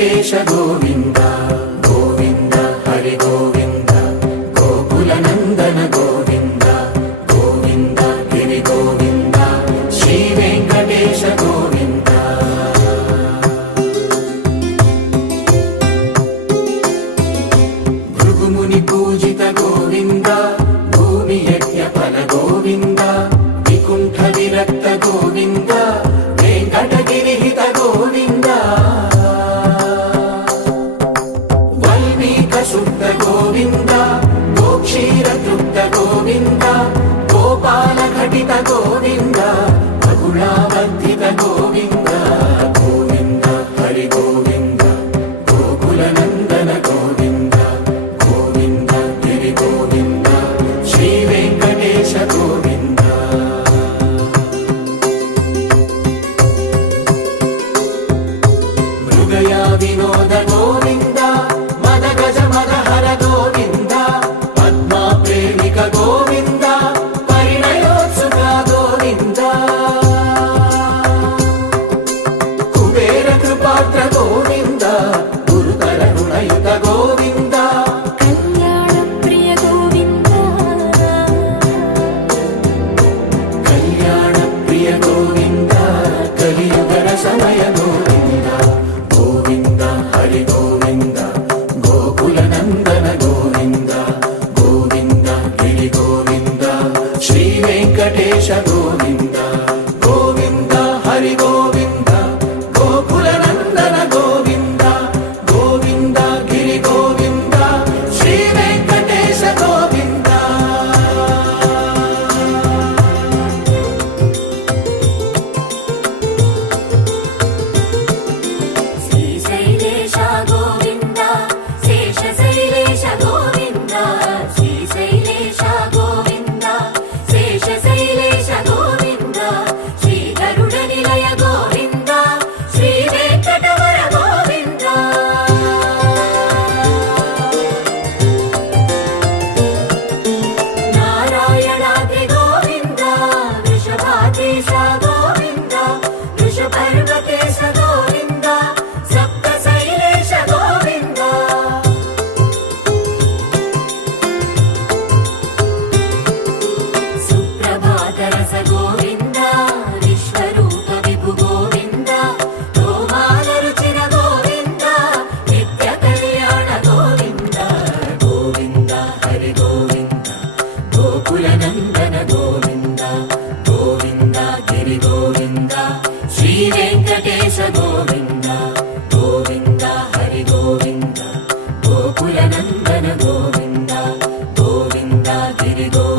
వెంకటేశ గోవింద గోవింద హరి గోవింద గోకుల నందన గోవింద గోవింద గిరి గోవింద శ్రీ వెంకటేశ గోవింద భృగుముని పూజిత గోవింద భూమి యజ్ఞ ఫల గోవింద వికుంఠ విరక్త గోవింద వెంకటగిరిహిత గోవింద వల్మీక శుద్ధ గోవింద గోక్షీర తృప్త గోవింద గోపాల ఘటిత గోవింద బహుళావర్ధిత గోవింద గోవింద హరి గోవింద గోకుల నందన గోవింద గోవింద గిరి గోవింద శ్రీ వెంకటేశ గోవింద మృగయా వినోద గోవింద మద గజ మద హర గోవింద పద్మా ప్రేమిక గోవింద పరిణయోత్సుక గోవింద కుబేర కృపాత్ర గోవింద గురుతర గుణయుత గోవింద కళ్యాణ ప్రియ గోవింద కళ్యాణ ప్రియ గోవింద కలియుగ రసమయ గోవింద గోవింద హరి గోవింద గోకుల నందన గోవింద గోవింద గిరి గోవింద శ్రీ వెంకటేశ గోవింద గోవింద హరి గోవింద గోకుల నందన గోవింద గోవింద గిరి గోవింద శ్రీ వెంకటేశ గోవింద శ్రీశైలేశ గోవింద శేషశైలేశ గోవింద శ్రీశైలేశ గోవింద శేషశైలేశ గోవింద శ్రీ గరుడ నిలయ గోవింద శ్రీ వెంకటవర గోవింద నారాయణాద్రి గోవింద వృషభాదేశ గోవింద వృషపర్వతేశ గోవింద సప్తశైలేశ గోవింద సుప్రభాతరస గోవింద విశ్వరూప విభు గోవింద గోమాల రుచిర గోవింద నిత్య కళ్యాణ గోవింద గోవింద హరి గోవింద గోకుల నందన గోవింద గోవింద గిరి గోవింద శ్రీ వెంకటేశ గోవింద గోవింద హరి గోవింద గోకుల నందన గోవింద గోవింద గిరి గోవింద